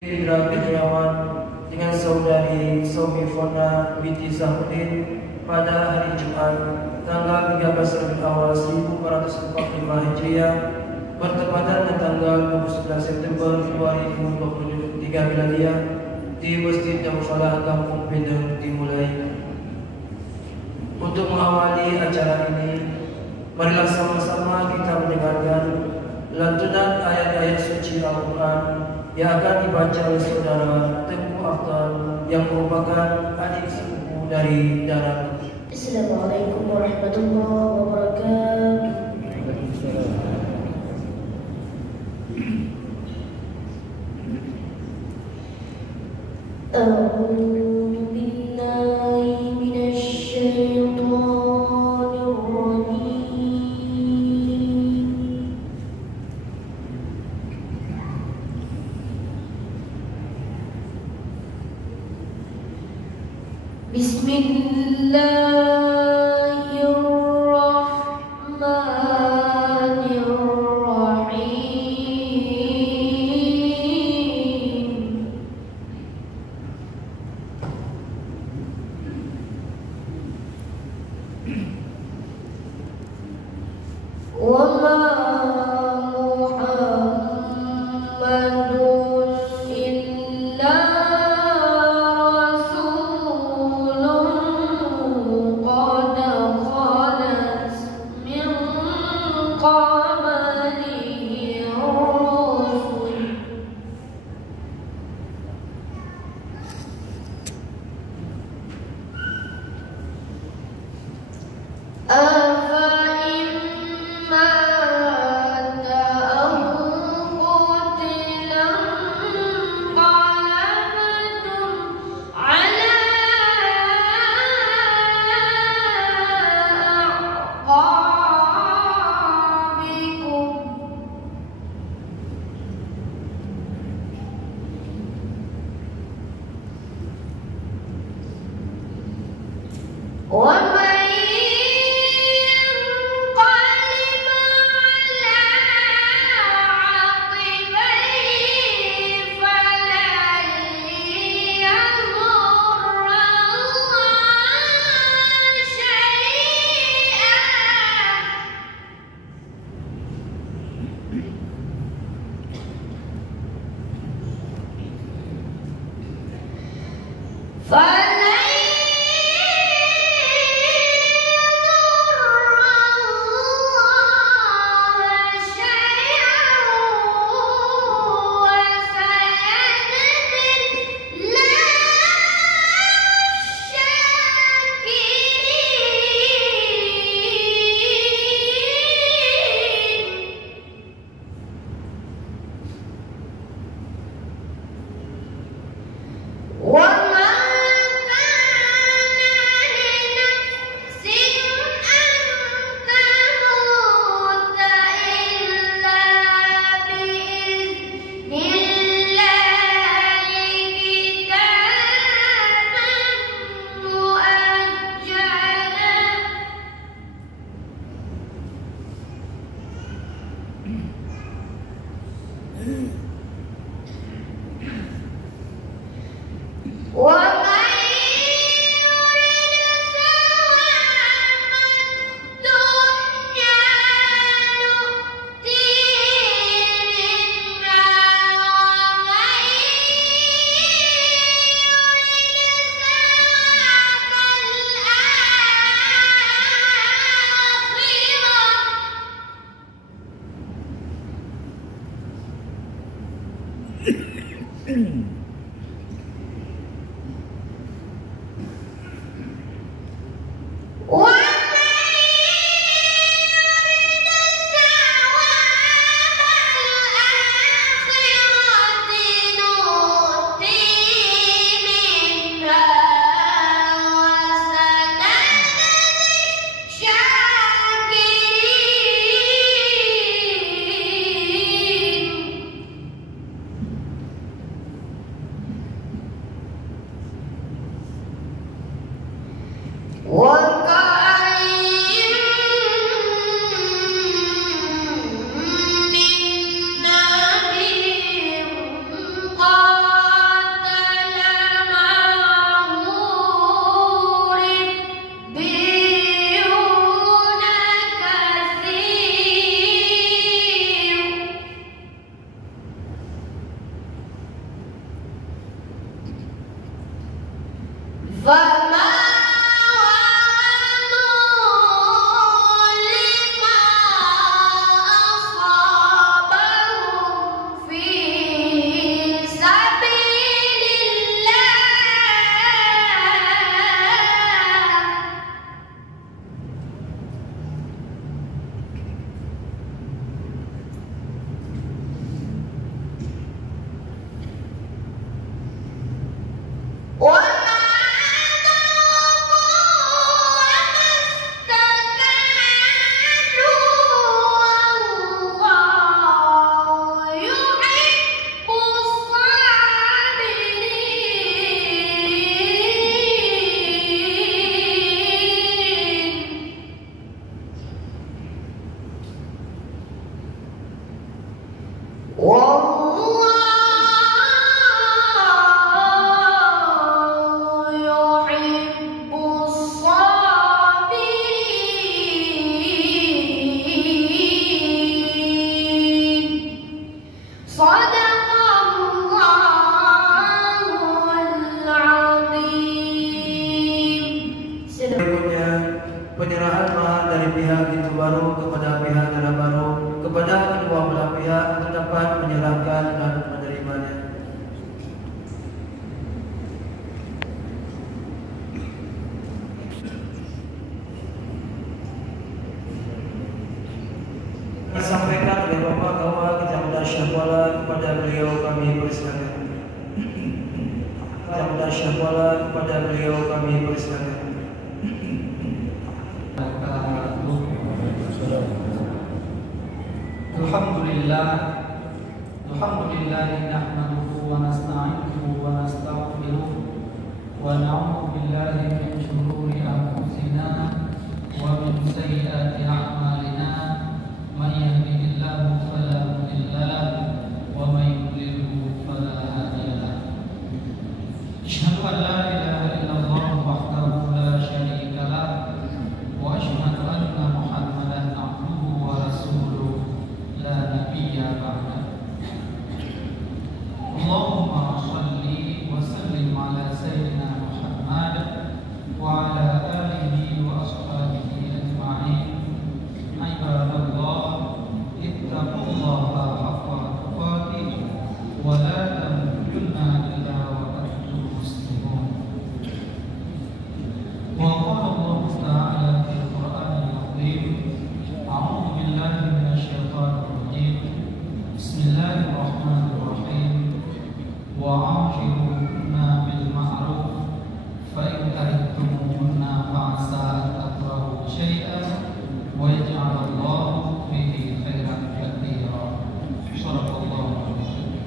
Indra Kurniawan dengan saudari Sofi Fona binti Zahudin pada hari Jumat tanggal 13 Rabiul Awal 1445 Hijriah bertepatan dengan tanggal 29 September 2023 Miladiah di Masjid Darussalam Kampung Pendang dimulai. Untuk mengawali acara ini, marilah sama-sama kita mendengarkan lantunan ayat-ayat suci Al-Quran yang akan dibaca oleh saudara Tengku Afdal yang merupakan adik sepupu dari darah. Assalamualaikum warahmatullahi wabarakatuh. A'udzu billahi minasy syaithanir rajim. Bismillahirrahmanirrahim. Wa ma Muhammadun illa rasulun qad khalat min qablihi rusul. فما وهنوا لما أصابهم في سبيل الله Berikutnya, penyerahan mahar dari pihak itu baru kepada pihak dana baru kepada kedua belah pihak untuk dapat menyerahkan dan menerimanya. Disampaikan oleh Bapak Kawa Kecamatan Syahwala kepada beliau kami persilakan. Kecamatan Syahwala kepada beliau kami persilakan. Alhamdulillah nahmaduhu wa nasta'inuhu wa nastaghfiruh wa na'udzu billahi min shururi anfusina wa min sayyiati a'malina may yahdihillahu fala mudilla lahu wa may yudlilhu fala hadiya lahu. Asyhadu an la ilaha illallah wahdahu la syarika lahu wa asyhadu anna Muhammadan abduhu wa rasuluh la nabiyya ba'da. Allahumma shalli wa sallim ala sayyidina Muhammad wa ala alihi wa ashabihi ajma'in. Ibadallah, ittaqullaha haqqa tuqatih wa la tamutunna illa wa antum muslimun. Wa qala Allah ta'ala fil Qur'anil 'azim, a'udzu billahi minasyaitonir rajim. Bismillahirrahmanirrahim. Wa'ashiruhunna bil ma'ruf fa in karihtumuhunna fa'asa an takrahu syai'an wa yaj'alallahu fihi khairan katsira. Shadaqallahu alaihi.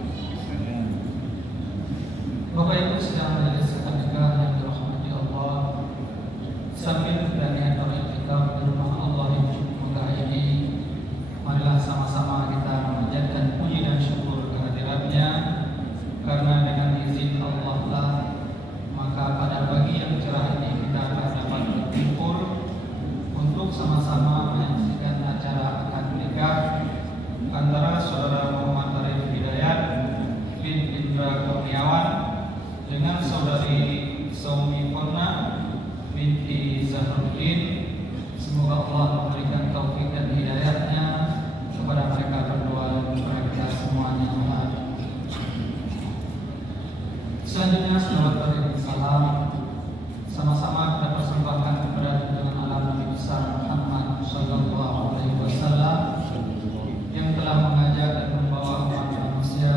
Bapak Ibu sedang majelis pernikahan yang dirahmati Allah, sambil berniat beriktikaf di rumah Allah yang cukup megah ini, marilah sama-sama kita memanjatkan puji dan syukur kehadiratnya. Karena dengan izin Allah lah, maka pada pagi yang cerah ini kita akan dapat berkumpul untuk sama-sama menyaksikan acara akad nikah antara saudara Muhammad Arif Hidayat bin Indra Kurniawan dengan saudari Saumi Purna binti Zahruddin. Semoga Allah memberikan taufik dan hidayahnya kepada mereka berdua dan mereka semuanya. Selanjutnya salawat dan salam sama-sama kita persembahkan kepada junjungan alam Nabi besar Muhammad sallallahu alaihi wasallam yang telah mengajak dan membawa umat manusia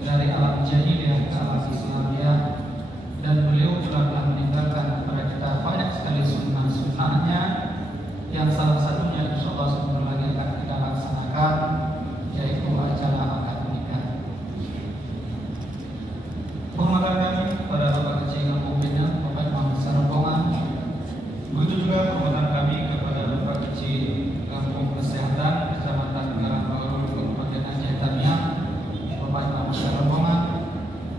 dari alam jahiliyah ke alam Islamiyah, dan beliau telah meninggalkan kepada kita banyak sekali sunnah-sunnahnya yang salah satunya insyaallah sebentar lagi akan kita laksanakan, yaitu acara akad nikah. Penghormatan kami kepada Bapak Kecil Kampung Pinang, Bapak Imam Besar Rombongan. Begitu juga penghormatan kami kepada Bapak Kecil Kampung Kesehatan Kecamatan Karangbaru, Kabupaten Aceh Tamiang, Bapak Imam Besar Rombongan.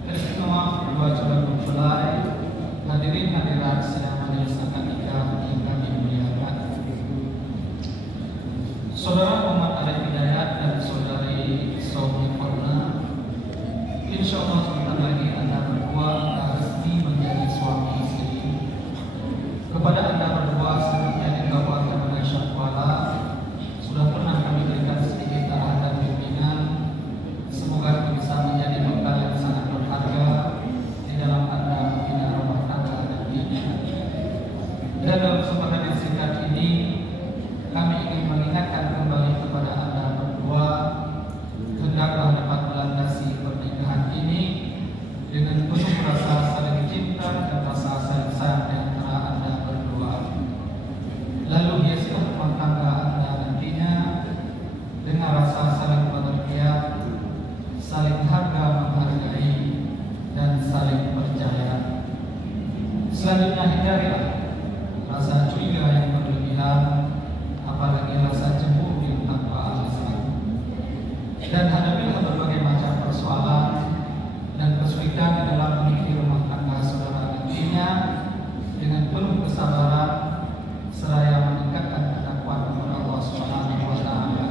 Dan semua kedua calon mempelai, hadirin hadirat sedang majelis akad nikah yang kami muliakan. Saudara Muhammad Arif Hidayat dan saudari Saumi Purna, insyaallah sebentar lagi Anda berdua akan resmi menjadi suami istri. Selanjutnya hindarilah rasa curiga yang berlebihan, apalagi rasa cemburu yang tanpa alasan. Dan hadapilah berbagai macam persoalan dan kesulitan di dalam meniti rumah tangga saudara nantinya dengan penuh kesabaran seraya meningkatkan ketakwaan kepada Allah Subhanahu wa taala.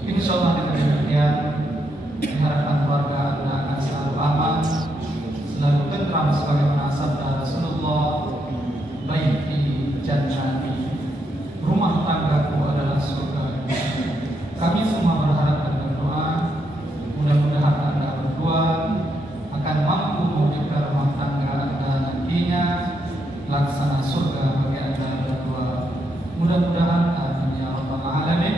Insyaallah dengan demikian diharapkan keluarga Anda akan selalu aman, selalu tentram sebagaimana sabda Rasulullah, baiti jannati, rumah tanggaku adalah surga. Kami semua berharap dan berdoa mudah-mudahan Anda berdua akan mampu mewujudkan rumah tangga Anda nantinya laksana surga bagi Anda berdua. Mudah-mudahan amin ya rabbal alamin.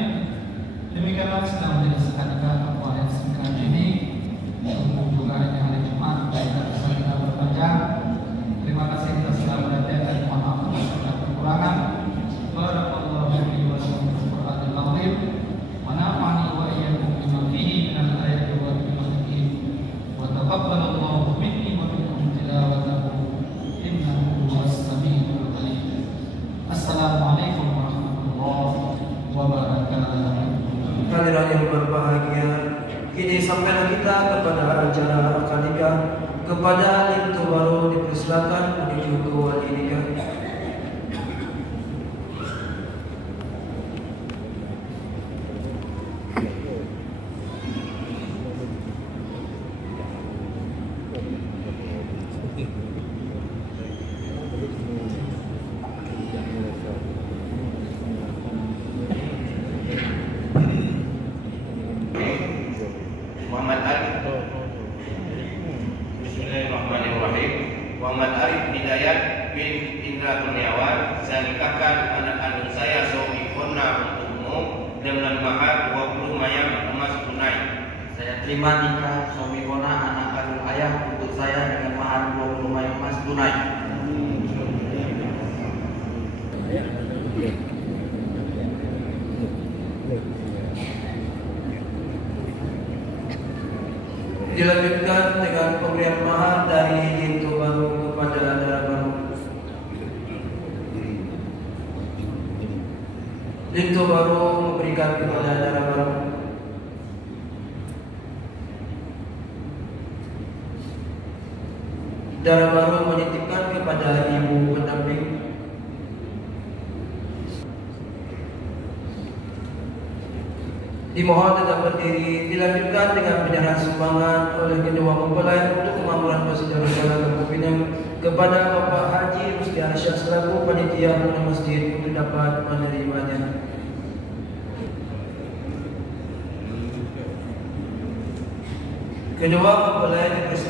Demikianlah sedang menjelaskan dakwah yang singkat ini. Umum juga ini hari Jumat, tidak bisa kita berpanjang. Terima kasih kita sudah berhadir dan mohon maaf atas segala kekurangan. Barakallahu fiikum wa fil Qur'anil azim. Wa nafa'ani wa iyyakum bima fihi minal ayati wal hikmati. Wa taqabbalallahu minni wa minkum tilawatahu innahu huwas samiul alim. Assalamualaikum warahmatullahi wabarakatuh. Hadirin yang berbahagia, kini sampailah kita kepada acara akad nikah. Kepada lintu baru dipersilakan menuju ke wali nikah. Muhammad Arif. Bismillahirrahmanirrahim. Muhammad Arif Hidayat bin Indra Kurniawan. Saya nikahkan anak kandung saya Sofi Fona untukmu dengan mahar 20 mayang emas tunai. Saya terima nikah Sofi Fona anak kandung ayah untuk saya dengan mahar 20 mayang emas tunai. Dilanjutkan dengan pemberian mahar dari lintu baru kepada dara baru. Lintu baru memberikan kepada dara baru. Dara baru menitipkan kepada ibu pendamping. Dimohon tetap berdiri. Dilanjutkan dengan penyerahan sumbangan oleh kedua mempelai untuk kemakmuran prosedur jalan Kampung Pinang kepada Bapak Haji Musti Arsyad selaku panitia pengurus masjid untuk dapat menerimanya. Kedua mempelai dipersilakan.